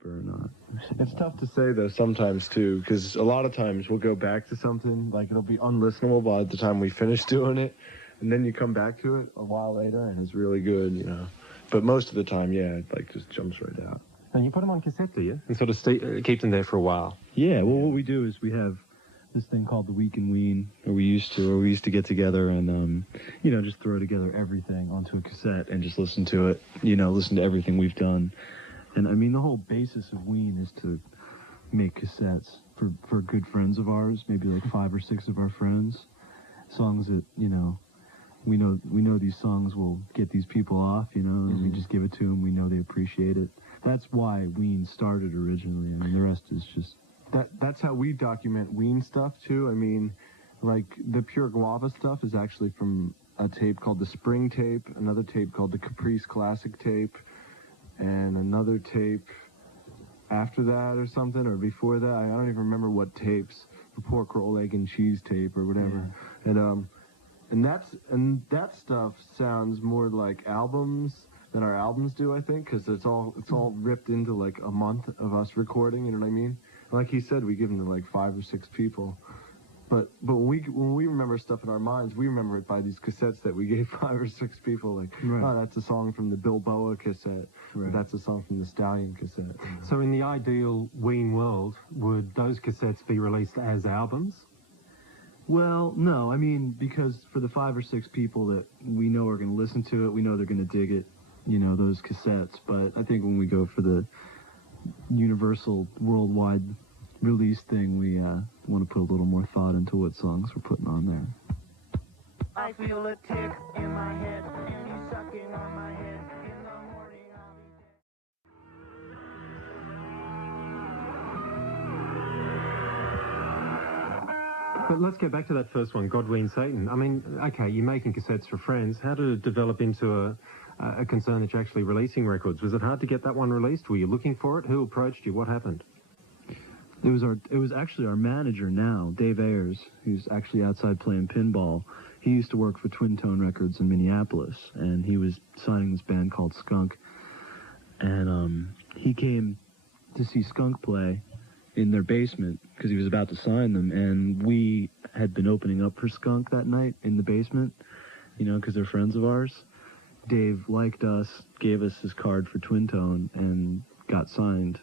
super or not. It's tough to say, though, sometimes, too, because a lot of times we'll go back to something, like it'll be unlistenable by the time we finish doing it, and then you come back to it a while later, and it's really good, you know. But most of the time, yeah, it like just jumps right out. And you put them on cassette, do you? And sort of keep them there for a while. Yeah, well, what we do is we have this thing called the Week in Ween, where we used to get together and, you know, just throw together everything onto a cassette and just listen to it, you know, listen to everything we've done. And, I mean, the whole basis of Ween is to make cassettes for good friends of ours, maybe like 5 or 6 of our friends, songs that, you know, we know these songs will get these people off, you know, and we just give it to them. We know they appreciate it. That's why Ween started originally. I mean, the rest is just... That's how we document Ween stuff, too. I mean, like, the Pure Guava stuff is actually from a tape called the Spring Tape, another tape called the Caprice Classic Tape, and another tape after that or something, or before that. I don't even remember what tapes. The Pork Roll, Egg, and Cheese tape or whatever. Yeah. And that stuff sounds more like albums than our albums do, I think, because it's all ripped into like a month of us recording. You know what I mean? Like he said, we give them to like 5 or 6 people. But when we remember stuff in our minds, we remember it by these cassettes that we gave 5 or 6 people. Like, oh, that's a song from the Bilboa cassette. Or that's a song from the Stallion cassette. So in the ideal Ween world, would those cassettes be released as albums? Well, no. I mean, because for the 5 or 6 people that we know are going to listen to it, we know they're going to dig it, you know, those cassettes. But I think when we go for the universal worldwide release thing, we want to put a little more thought into what songs we're putting on there. I feel a tick in my head, and he's sucking on my head. In the morning I'll be dead. But let's get back to that first one, God, Ween, Satan. I mean, okay, you're making cassettes for friends. How did it develop into a concern that you're actually releasing records? Was it hard to get that one released? Were you looking for it? Who approached you? What happened? It was actually our manager now, Dave Ayers, who's actually outside playing pinball. He used to work for Twin Tone Records in Minneapolis, and he was signing this band called Skunk. And he came to see Skunk play in their basement because he was about to sign them, and we had been opening up for Skunk that night in the basement, you know, because they're friends of ours. Dave liked us, gave us his card for Twin Tone, and got signed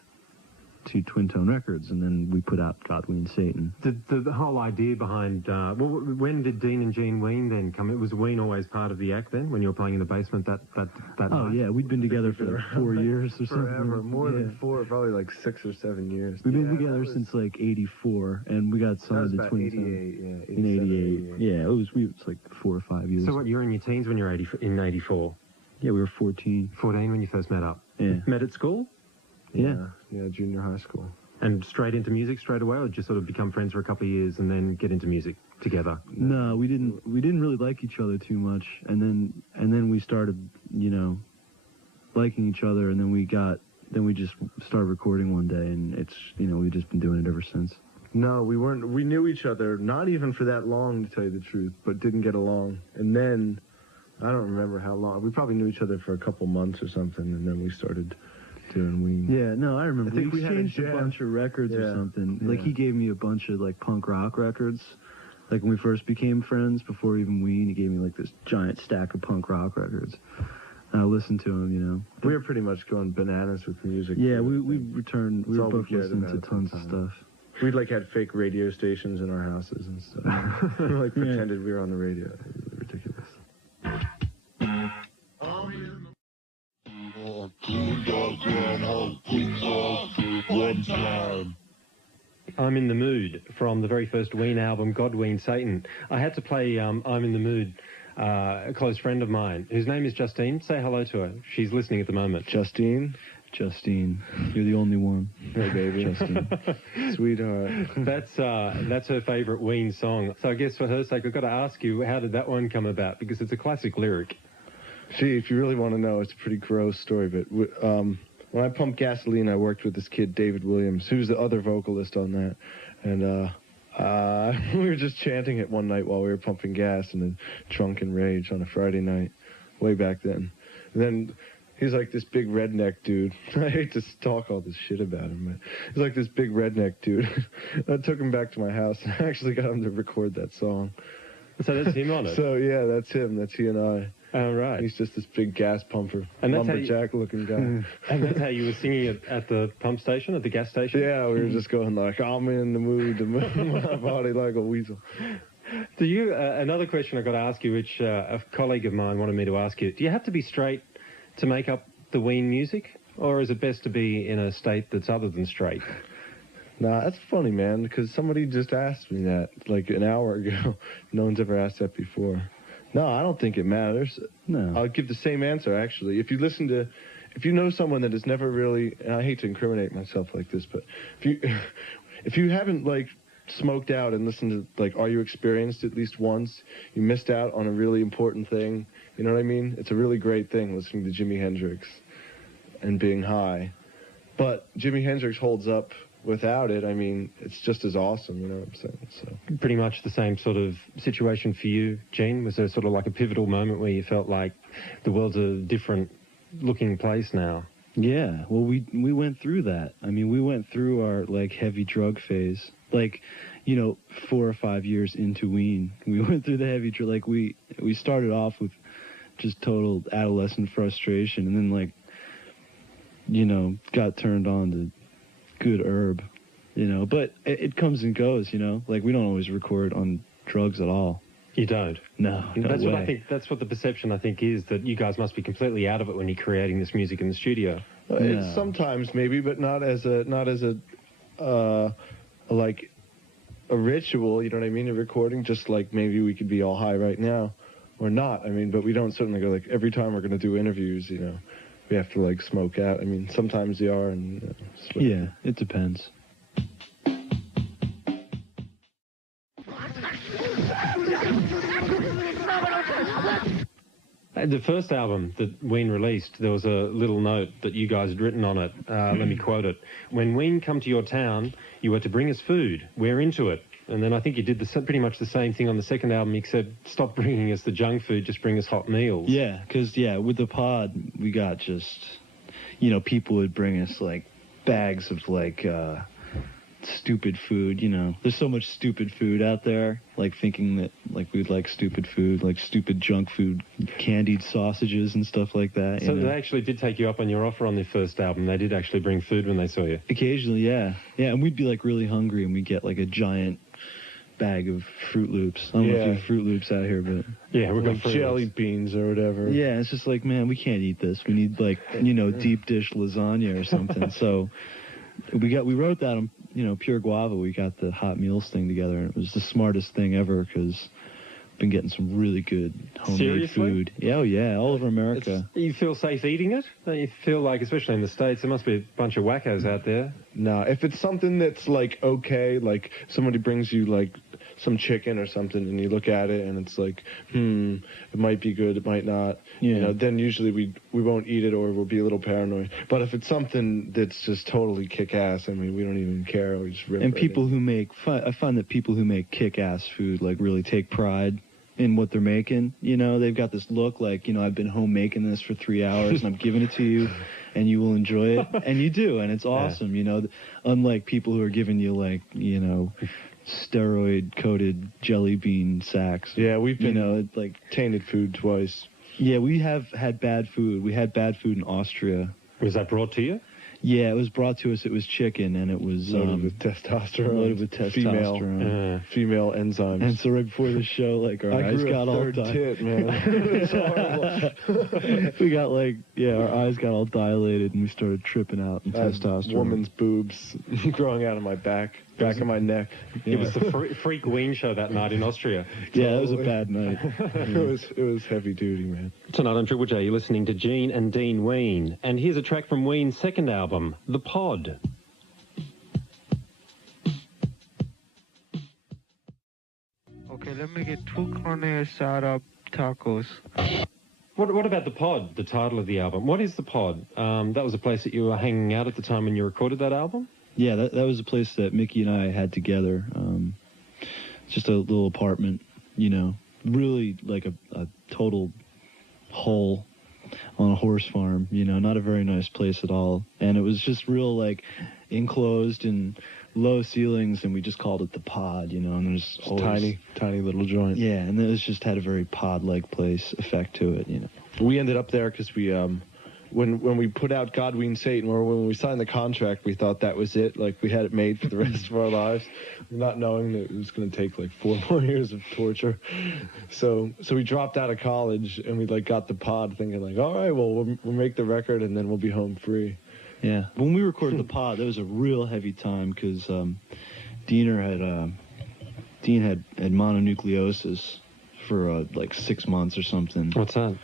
to Twin Tone Records, and then we put out God, Ween, Satan. The whole idea behind, well, when did Dean and Jean Ween then come? Was Ween always part of the act then, when you were playing in the basement that Oh, night? yeah, we'd been together for like 4 years or something. Forever, more than 4, probably like 6 or 7 years. We've been together since like 84, and we got signed to Twin Tone in 88. Yeah, it was like 4 or 5 years. So what, you were in your teens when you were in 84? Yeah, we were 14. 14 when you first met up? Yeah. Met at school? Yeah, junior high school. And straight into music straight away, or just sort of become friends for a couple of years and then get into music together? No, we didn't really like each other too much, and then we started, you know, liking each other, and then we just started recording one day, and it's, you know, we've just been doing it ever since. No, we knew each other not even for that long, to tell you the truth, but didn't get along. And then I don't remember how long. We probably knew each other for a couple months or something, and then we started doing Ween. Yeah, no, I remember. I think we exchanged a bunch of records or something. Like, he gave me a bunch of, like, punk rock records. Like, when we first became friends, before even Ween, he gave me, like, this giant stack of punk rock records. And I listened to him, you know. We were pretty much going bananas with music. Yeah, we were both listening to tons of stuff. We'd, like, had fake radio stations in our houses and stuff. We, like, pretended we were on the radio. It was ridiculous. I'm in the Mood from the very first Ween album, God, Ween, Satan. I had to play I'm in the Mood, a close friend of mine, whose name is Justine. Say hello to her. She's listening at the moment. Justine, you're the only one. Hey, baby. Justine. Sweetheart. That's her favourite Ween song. So I guess for her sake, I've got to ask you, how did that one come about? Because it's a classic lyric. Gee, if you really want to know, it's a pretty gross story, but when I pumped gasoline, I worked with this kid, David Williams, who's the other vocalist on that, and we were just chanting it one night while we were pumping gas in a drunken rage on a Friday night, way back then. And then He's like this big redneck dude. I hate to talk all this shit about him, but he's like this big redneck dude. I took him back to my house and I actually got him to record that song. So that's him on it? So, yeah, that's him. That's he and I. Oh, right. He's just this big gas pumper, and lumberjack-looking guy. And that's how you were singing it at the pump station, at the gas station? Yeah, we were just going like, I'm in the mood to move my body like a weasel. Do you, another question I've got to ask you, which a colleague of mine wanted me to ask you, do you have to be straight to make up the Ween music, or is it best to be in a state that's other than straight? Nah, that's funny, man, because somebody just asked me that like an hour ago. No one's ever asked that before. No, I don't think it matters. No. I'll give the same answer, actually. If you know someone that has never really, and I hate to incriminate myself like this, but if you haven't, like, smoked out and listened to, like, Are You Experienced at least once, you missed out on a really important thing. You know what I mean? It's a really great thing listening to Jimi Hendrix and being high. But Jimi Hendrix holds up without it. I mean, it's just as awesome, you know what I'm saying? So pretty much the same sort of situation for you, Gene? Was there sort of like a pivotal moment where you felt like the world's a different looking place now? Yeah, well, we went through that. I mean, we went through our, like, heavy drug phase. Like, you know, 4 or 5 years into Ween, we went through the heavy drug. Like, we started off with just total adolescent frustration, and then, like, you know, got turned on to good herb, you know. But it comes and goes, you know. Like, we don't always record on drugs at all. You don't? No, no that's way. what I think. That's what the perception, I think, is, that you guys must be completely out of it when you're creating this music in the studio. It's sometimes maybe, but not as a like a ritual, you know what I mean, a recording, just like maybe we could be all high right now or not. I mean, but we don't certainly go, like, every time we're going to do interviews, you know, we have to, like, smoke out. I mean, sometimes they are, and yeah, it depends. The first album that Ween released, there was a little note that you guys had written on it. Let me quote it. When Ween come to your town, you were to bring us food. We're into it. And then I think you did pretty much the same thing on the second album, except stop bringing us the junk food, just bring us hot meals. Yeah, because, yeah, with the pod, we got just, you know, people would bring us, like, bags of, like, stupid food, you know. There's so much stupid food out there, like, thinking that, like, we'd like stupid food, like stupid junk food, candied sausages and stuff like that. So you know? They actually did take you up on your offer on the first album. They did actually bring food when they saw you. Occasionally, yeah. Yeah, and we'd be, like, really hungry, and we'd get, like, a giant bag of Fruit Loops. I don't know if you have Fruit Loops out here, but... Yeah, we've got like jelly beans or whatever. Yeah, it's just like, man, we can't eat this. We need, like, you know, deep dish lasagna or something. So we wrote that on, you know, Pure Guava. We got the hot meals thing together, and it was the smartest thing ever, because I've been getting some really good homemade food. Yeah, oh yeah, all over America. You feel safe eating it? Don't you feel like, especially in the States, there must be a bunch of wackos out there? No, if it's something that's, like, okay, like somebody brings you, like, some chicken or something, and you look at it and it's like, it might be good, it might not. Yeah. You know, then usually we won't eat it, or we'll be a little paranoid. But if it's something that's just totally kick-ass, I mean, we don't even care. We just rip And right people in. who make, I find that people who make kick-ass food, like, really take pride in what they're making. You know, they've got this look like, you know, I've been home making this for 3 hours and I'm giving it to you and you will enjoy it. And you do, and it's awesome, you know, unlike people who are giving you, like, you know, steroid-coated jelly bean sacks. Yeah, we've been, you know, like tainted food twice. Yeah, we have had bad food. We had bad food in Austria. Was that brought to you? Yeah, it was brought to us. It was chicken, and it was loaded with testosterone. Loaded with testosterone. Female enzymes. And so right before the show, like, our eyes got all tit, man. It was horrible. We got, like, our eyes got all dilated, and we started tripping out in testosterone. Woman's boobs growing out of my back of my neck. Yeah. It was the Freak Ween show that night in Austria. Yeah, it was a bad night. It was heavy duty, man. Tonight on Triple J, you're listening to Gene and Dean Ween. And here's a track from Ween's second album, The Pod. Okay, let me get 2 carne asada tacos. What about The Pod, the title of the album? What is The Pod? That was a place that you were hanging out at the time when you recorded that album? Yeah, that was a place that Mickey and I had together. Just a little apartment, you know, really like a total hole on a horse farm, you know, not a very nice place at all. And it was just real, like, enclosed and low ceilings, and we just called it the pod, you know, and there's always... Tiny little joint. Yeah, and it was just had a very pod-like place effect to it, you know. We ended up there because we, when we put out God, Ween, Satan, or when we signed the contract, we thought that was it. Like, we had it made for the rest of our lives, not knowing that it was going to take, like, 4 more years of torture. So we dropped out of college, and we, like, got the pod thinking, like, all right, well, we'll make the record, and then we'll be home free. Yeah. When we recorded the pod, that was a real heavy time because Dean had mononucleosis for, like, 6 months or something. What's that?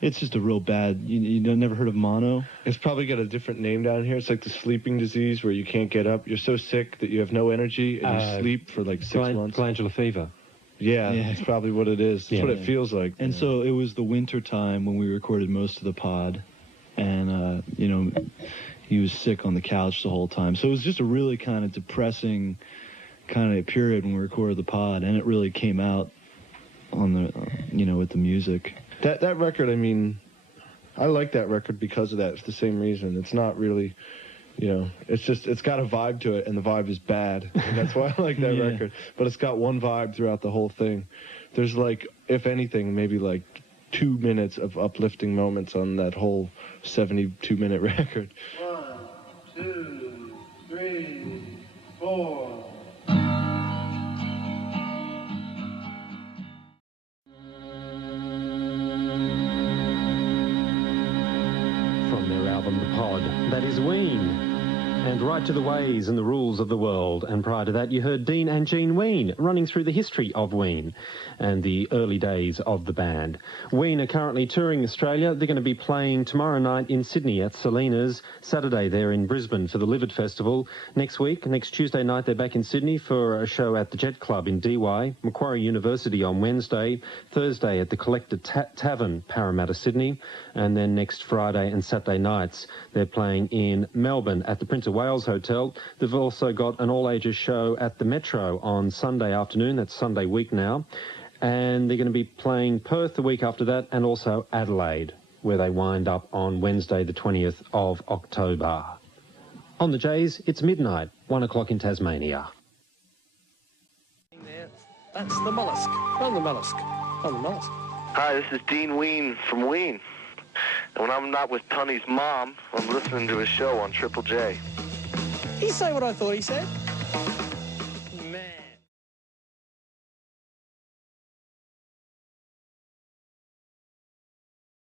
It's just a real bad... You never heard of mono? It's probably got a different name down here. It's like the sleeping disease where you can't get up. You're so sick that you have no energy and you sleep for like 6 months. Glandular fever. Yeah, that's probably what it is. That's what it feels like. And so it was the winter time when we recorded most of the pod. And, you know, he was sick on the couch the whole time. So it was just a really kind of depressing kind of period when we recorded the pod. And it really came out on the, you know, with the music. That record, I mean, I like that record because of that. It's the same reason. It's not really, you know, it's just, it's got a vibe to it, and the vibe is bad. And that's why I like that record. But it's got one vibe throughout the whole thing. There's, like, if anything, maybe, like, 2 minutes of uplifting moments on that whole 72-minute record. 1, 2, 3, 4. From their album The Pod, that is Ween. And right to the ways and the rules of the world. And prior to that, you heard Dean and Jean Ween running through the history of Ween and the early days of the band. Ween are currently touring Australia. They're going to be playing tomorrow night in Sydney at Selena's, Saturday they're in Brisbane for the Livid Festival. Next Tuesday night, they're back in Sydney for a show at the Jet Club in DY, Macquarie University on Wednesday, Thursday at the Collector Tavern, Parramatta, Sydney, and then next Friday and Saturday nights, they're playing in Melbourne at the Prince of Wales Hotel. They've also got an all-ages show at the Metro on Sunday afternoon. That's Sunday week now. And they're going to be playing Perth the week after that, and also Adelaide, where they wind up on Wednesday the 20th of October. On the Jays, it's midnight, 1 o'clock in Tasmania. That's the mollusk. I'm the mollusk. I'm the mollusk. Hi, this is Dean Ween from Ween. And when I'm not with Tunny's mom, I'm listening to his show on Triple J. Did he say what I thought he said?